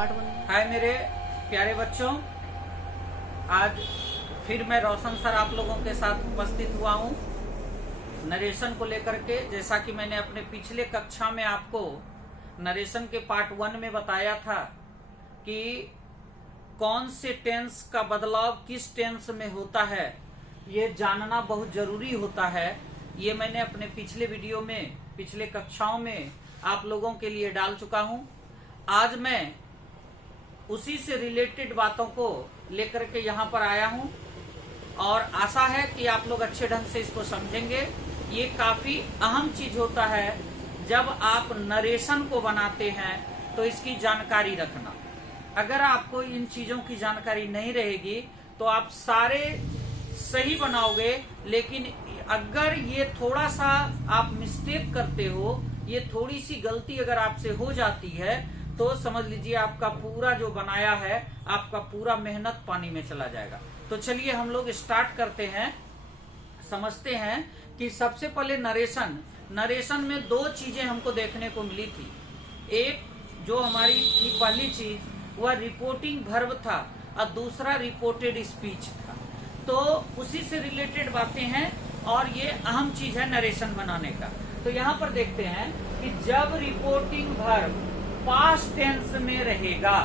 Part 1 में। हाय मेरे प्यारे बच्चों, आज फिर मैं रोशन सर आप लोगों के साथ उपस्थित हुआ हूँ नरेशन को लेकर के। जैसा कि मैंने अपने पिछले कक्षा में आपको नरेशन के पार्ट 1 में बताया था कि कौन से टेंस का बदलाव किस टेंस में होता है, ये जानना बहुत जरूरी होता है। ये मैंने अपने पिछले वीडियो में, पिछले कक्षाओं में आप लोगों के लिए डाल चुका हूं। आज मैं उसी से रिलेटेड बातों को लेकर के यहाँ पर आया हूं और आशा है कि आप लोग अच्छे ढंग से इसको समझेंगे। ये काफी अहम चीज होता है, जब आप नरेशन को बनाते हैं तो इसकी जानकारी रखना। अगर आपको इन चीजों की जानकारी नहीं रहेगी तो आप सारे सही बनाओगे, लेकिन अगर ये थोड़ा सा आप मिस्टेक करते हो, ये थोड़ी सी गलती अगर आपसे हो जाती है तो समझ लीजिए आपका पूरा जो बनाया है, आपका पूरा मेहनत पानी में चला जाएगा। तो चलिए हम लोग स्टार्ट करते हैं, समझते हैं कि सबसे पहले नरेशन में दो चीजें हमको देखने को मिली थी। एक जो हमारी थी पहली चीज वह रिपोर्टिंग वर्ब था और दूसरा रिपोर्टेड स्पीच था। तो उसी से रिलेटेड बातें हैं और ये अहम चीज है नरेशन बनाने का। तो यहाँ पर देखते हैं कि जब रिपोर्टिंग वर्ब पास्ट टेंस में रहेगा,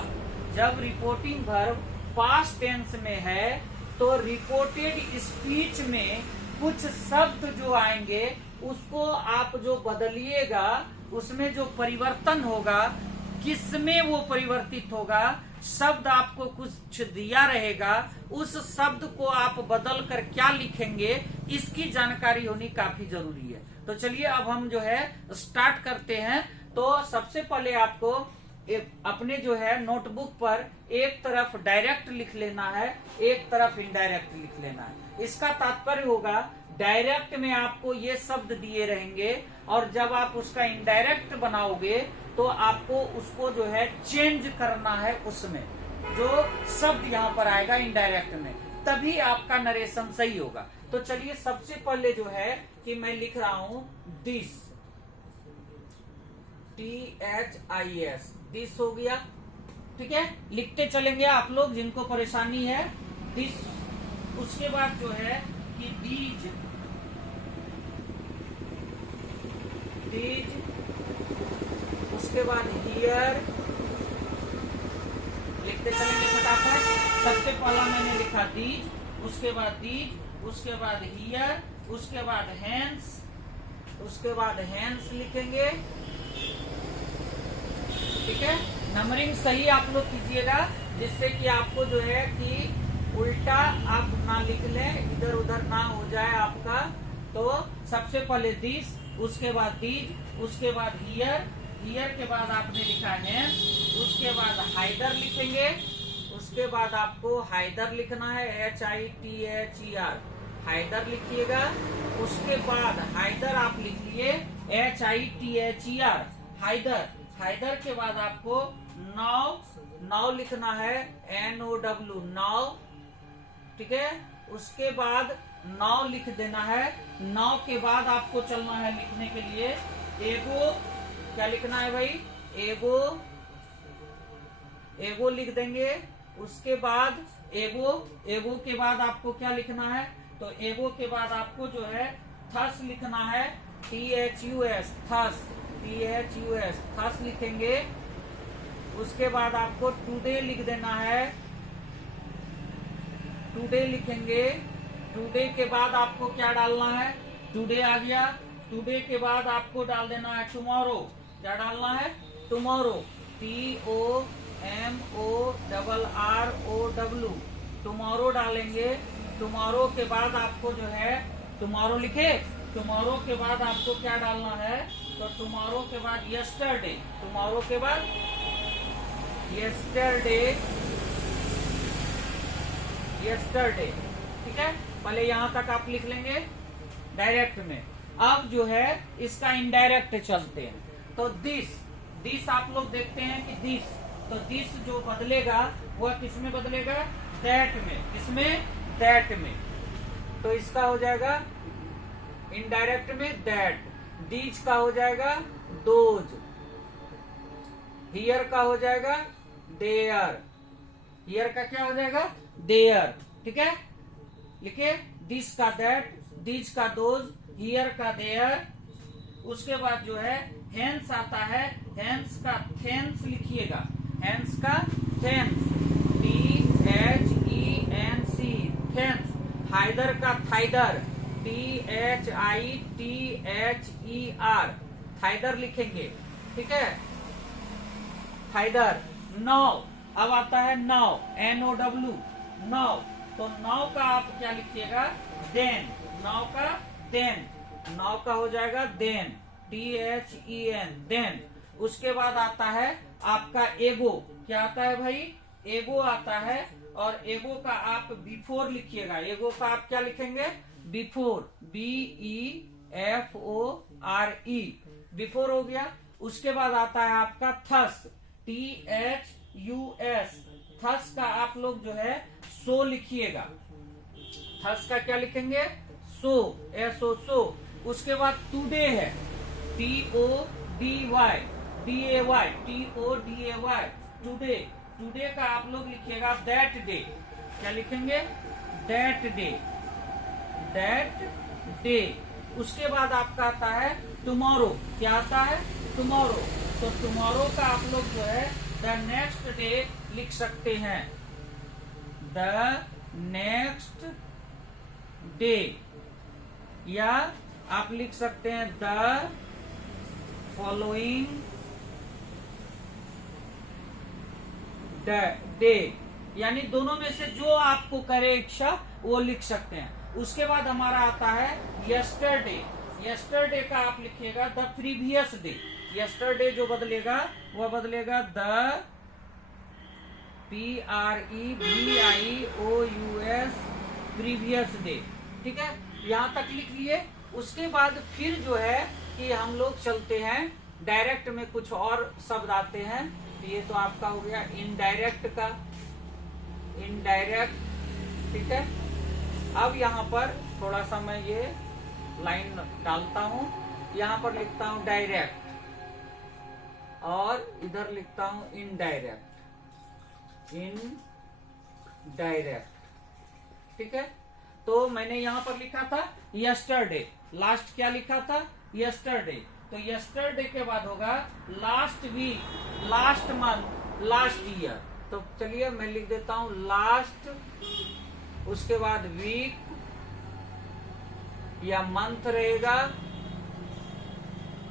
जब रिपोर्टिंग वर्ब पास्ट टेंस में है तो रिपोर्टेड स्पीच में कुछ शब्द जो आएंगे उसको आप जो बदलिएगा, उसमें जो परिवर्तन होगा, किसमें वो परिवर्तित होगा, शब्द आपको कुछ दिया रहेगा, उस शब्द को आप बदल कर क्या लिखेंगे, इसकी जानकारी होनी काफी जरूरी है। तो चलिए अब हम जो है स्टार्ट करते हैं। तो सबसे पहले आपको अपने जो है नोटबुक पर एक तरफ डायरेक्ट लिख लेना है, एक तरफ इनडायरेक्ट लिख लेना है। इसका तात्पर्य होगा डायरेक्ट में आपको ये शब्द दिए रहेंगे और जब आप उसका इनडायरेक्ट बनाओगे तो आपको उसको जो है चेंज करना है, उसमें जो शब्द यहाँ पर आएगा इनडायरेक्ट में, तभी आपका नरेशन सही होगा। तो चलिए सबसे पहले जो है कि मैं लिख रहा हूं दिस, THIS, दिस हो गया। ठीक है, लिखते चलेंगे आप लोग जिनको परेशानी है। दिस, उसके बाद जो है कि दीज, उसके बाद हियर, लिखते चलेंगे फटाफट। सबसे पहला मैंने लिखा दीज, उसके बाद दीज, उसके बाद हियर, उसके बाद हैंड्स, उसके बाद हैंड्स लिखेंगे। ठीक है, नंबरिंग सही आप लोग कीजिएगा जिससे कि आपको जो है कि उल्टा आप ना लिख लें, इधर उधर ना हो जाए आपका। तो सबसे पहले दिस, उसके बाद दीज, उसके बाद हियर, हियर के बाद आपने लिखा है, उसके बाद हाइडर लिखेंगे। उसके बाद आपको हाइडर लिखना है, HITHER, हाइडर लिखिएगा। उसके बाद हाइडर आप लिख लिए HITHER, हाइडर। हाइडर के बाद आपको नाउ लिखना है, NOW, नाउ। ठीक है, उसके बाद नाउ लिख देना है। नाउ के बाद आपको चलना है लिखने के लिए एगो। क्या लिखना है भाई? एगो, एगो लिख देंगे। उसके बाद एगो, एगो के बाद आपको क्या लिखना है? तो एगो के बाद आपको जो है थस लिखना है, THUS, थस, THUS, थस लिखेंगे। उसके बाद आपको टुडे लिख देना है, टुडे लिखेंगे। टुडे के बाद आपको क्या डालना है? टुडे आ गया। टुडे के बाद आपको डाल देना है टुमारो। क्या डालना है? टुमारो, TOMORROW, टुमारो डालेंगे। टुमारो के बाद आपको जो है, टुमारो लिखे। टुमारो के बाद आपको क्या डालना है? तो टुमारो के बाद यस्टरडे, टुमारो के बाद यस्टरडे, यस्टरडे। ठीक है, पहले यहां तक आप लिख लेंगे डायरेक्ट में। अब जो है इसका इनडायरेक्ट चलते हैं। तो दिस, दिस आप लोग देखते हैं कि दिस, तो दिस जो बदलेगा वह किसमें बदलेगा? दैट में। किसमें? दैट में। तो इसका हो जाएगा इनडायरेक्ट में दैट। दीज का हो जाएगा दोज। हियर का हो जाएगा देयर। हियर का क्या हो जाएगा? देयर। ठीक है, लिखिए दिस का दैट, दिस का दोज, हियर का देयर। उसके बाद जो है हेंस आता है, हेंस का थेंस लिखिएगा, हेंस का थेंस, THENC, थेंस। हाइदर का थाइदर, THITHER, थाइदर लिखेंगे। ठीक है, थाइदर। नौ, अब आता है नौ, NOW, नौ। तो नौ का आप क्या लिखिएगा? देन। नौ का देन, नौ का हो जाएगा देन, THEN, देन। उसके बाद आता है आपका एगो। क्या आता है भाई? एगो आता है, और एगो का आप बिफोर लिखिएगा। एगो का आप क्या लिखेंगे? बिफोर, BEFORE, बिफोर हो गया। उसके बाद आता है आपका थस, THUS, थस का आप लोग जो है सो लिखिएगा। थस का क्या लिखेंगे? सो, SO, सो। उसके बाद टुडे है, TODY, TODAY, टुडे। टुडे का आप लोग लिखिएगा दैट डे। क्या लिखेंगे? That day, that day. उसके बाद आपका आता है टुमारो। क्या आता है? टुमारो। तो टुमारो का आप लोग जो है द नेक्स्ट डे लिख सकते हैं, द नेक्स्ट डे, या आप लिख सकते हैं द फॉलोइंग डे, यानी दोनों में से जो आपको करे इच्छा वो लिख सकते हैं। उसके बाद हमारा आता है यस्टरडे। यस्टरडे का आप लिखिएगा द प्रीवियस डे। यस्टरडे जो बदलेगा वह बदलेगा द PREVIOUS, प्रीवियस डे। ठीक है, यहां तक लिख लिए। उसके बाद फिर जो है कि हम लोग चलते हैं डायरेक्ट में, कुछ और शब्द आते हैं। ये तो आपका हो गया इनडायरेक्ट का, इनडायरेक्ट। ठीक है, अब यहाँ पर थोड़ा सा मैं ये लाइन डालता हूं। यहाँ पर लिखता हूं डायरेक्ट, और इधर लिखता हूं इनडायरेक्ट, इनडायरेक्ट। ठीक है, तो मैंने यहां पर लिखा था यस्टरडे, लास्ट क्या लिखा था? यस्टरडे। तो यस्टरडे के बाद होगा last week, last month, last year. तो चलिए मैं लिख देता हूं लास्ट, उसके बाद वीक या मंथ रहेगा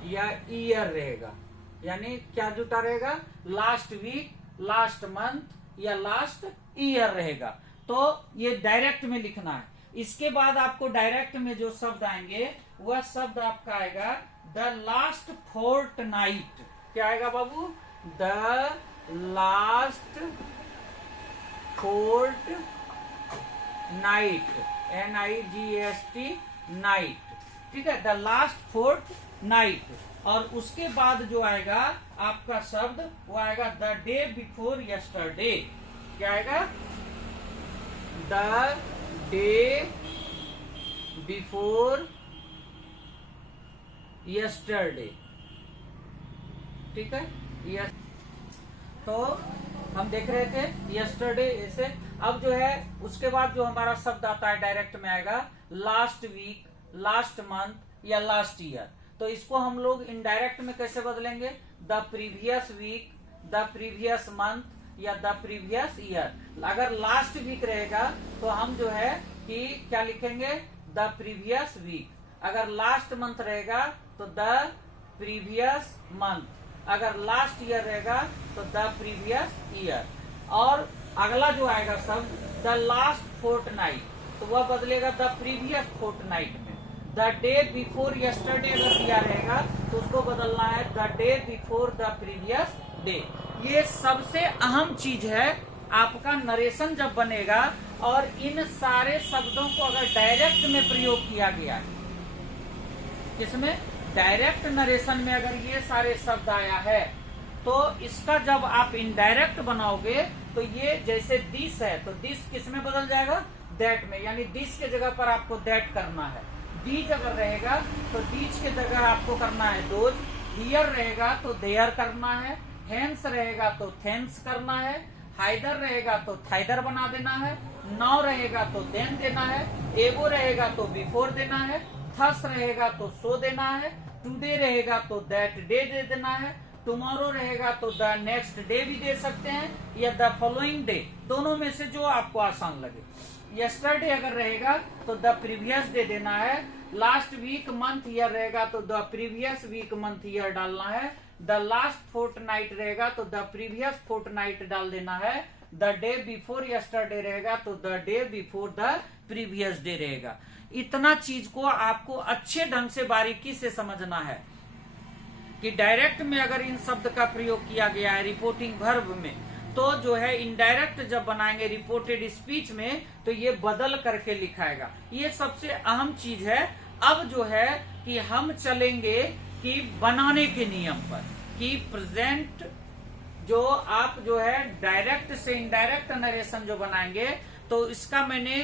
या ईयर रहेगा, यानी क्या जुटा रहेगा? लास्ट वीक, लास्ट मंथ या लास्ट ईयर रहेगा। तो ये डायरेक्ट में लिखना है। इसके बाद आपको डायरेक्ट में जो शब्द आएंगे वह शब्द आपका आएगा द लास्ट फोर्टनाइट। क्या आएगा बाबू? The last fortnight, NIGHT, night. ठीक है, द लास्ट फोर्टनाइट। और उसके बाद जो आएगा आपका शब्द वो आएगा द डे बिफोर यस्टरडे। क्या आएगा? The day before yesterday. ठीक है, यस। तो हम देख रहे थे यस्टरडे ऐसे। अब जो है उसके बाद जो हमारा शब्द आता है डायरेक्ट में आएगा लास्ट वीक, लास्ट मंथ या लास्ट ईयर। तो इसको हम लोग इनडायरेक्ट में कैसे बदलेंगे? The previous week, the previous month या द प्रीवियस ईयर। अगर लास्ट वीक रहेगा तो हम जो है कि क्या लिखेंगे? The previous week. अगर लास्ट मंथ रहेगा तो द प्रीवियस मंथ। अगर लास्ट ईयर रहेगा तो द प्रीवियस ईयर। और अगला जो आएगा शब्द द लास्ट फोर्टनाइट, तो वह बदलेगा द प्रीवियस फोर्टनाइट में। द डे बिफोर यस्टरडे अगर दिया रहेगा तो उसको बदलना है the day before the previous day. ये सबसे अहम चीज है आपका नरेशन जब बनेगा और इन सारे शब्दों को अगर डायरेक्ट में प्रयोग किया गया है, इसमें डायरेक्ट नरेशन में अगर ये सारे शब्द आया है तो इसका जब आप इनडायरेक्ट बनाओगे तो ये जैसे दिस है तो दिस किस में बदल जाएगा? दैट में। यानी दिस के जगह पर आपको दैट करना है। दीज अगर रहेगा तो दीज के जगह आपको करना है दोज। हियर रहेगा तो देयर करना है। हेंस रहेगा तो थेंस करना है, हाइदर रहेगा तो थाइदर बना देना है, नाउ रहेगा तो देन देना है, एगो रहेगा तो बिफोर देना है, थस रहेगा तो सो देना है, टुडे रहेगा तो दैट डे दे देना है, टुमारो रहेगा तो द नेक्स्ट डे भी दे सकते हैं या द फॉलोइंग डे, दोनों में से जो आपको आसान लगे। यस्टरडे अगर रहेगा तो द प्रीवियस डे देना है, लास्ट वीक मंथ ईयर रहेगा तो the previous week month year डालना है, द लास्ट फोर्टनाइट रहेगा तो द प्रीवियस फोर्टनाइट डाल देना है, द डे बिफोर यस्टरडे रहेगा तो the day before the previous day रहेगा। इतना चीज को आपको अच्छे ढंग से बारीकी से समझना है कि डायरेक्ट में अगर इन शब्द का प्रयोग किया गया है रिपोर्टिंग वर्ब में, तो जो है इनडायरेक्ट जब बनाएंगे रिपोर्टेड स्पीच में तो ये बदल करके लिखाएगा। ये सबसे अहम चीज है। अब जो है कि हम चलेंगे कि बनाने के नियम पर, कि प्रेजेंट जो आप जो है डायरेक्ट से इनडायरेक्ट नरेशन जो बनाएंगे, तो इसका मैंने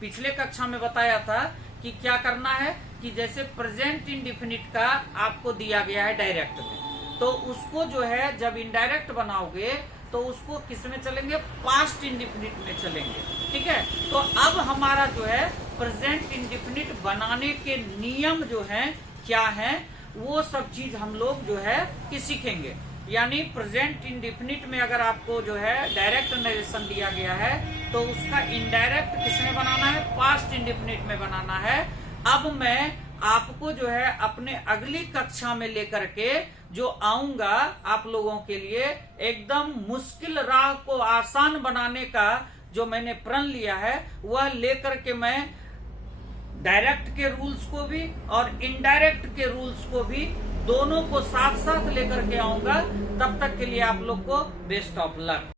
पिछले कक्षा में बताया था कि क्या करना है कि जैसे प्रेजेंट इंडिफिनिट का आपको दिया गया है डायरेक्ट में, तो उसको जो है जब इनडायरेक्ट बनाओगे तो उसको किस में चलेंगे, पास्ट इंडिफिनिट में चलेंगे। ठीक है, तो अब हमारा जो है प्रेजेंट इंडिफिनिट बनाने के नियम जो हैं क्या हैं, वो सब चीज हम लोग जो है कि सीखेंगे। यानी प्रेजेंट इंडिफिनिट में अगर आपको जो है डायरेक्ट नरेशन दिया गया है तो उसका इनडायरेक्ट किसमें बनाना है, पास्ट इंडिफिनिट में बनाना है। अब मैं आपको जो है अपने अगली कक्षा में लेकर के जो आऊंगा आप लोगों के लिए, एकदम मुश्किल राह को आसान बनाने का जो मैंने प्रण लिया है वह लेकर के मैं डायरेक्ट के रूल्स को भी और इनडायरेक्ट के रूल्स को भी दोनों को साथ साथ लेकर के आऊंगा। तब तक के लिए आप लोग को बेस्ट ऑफ लक।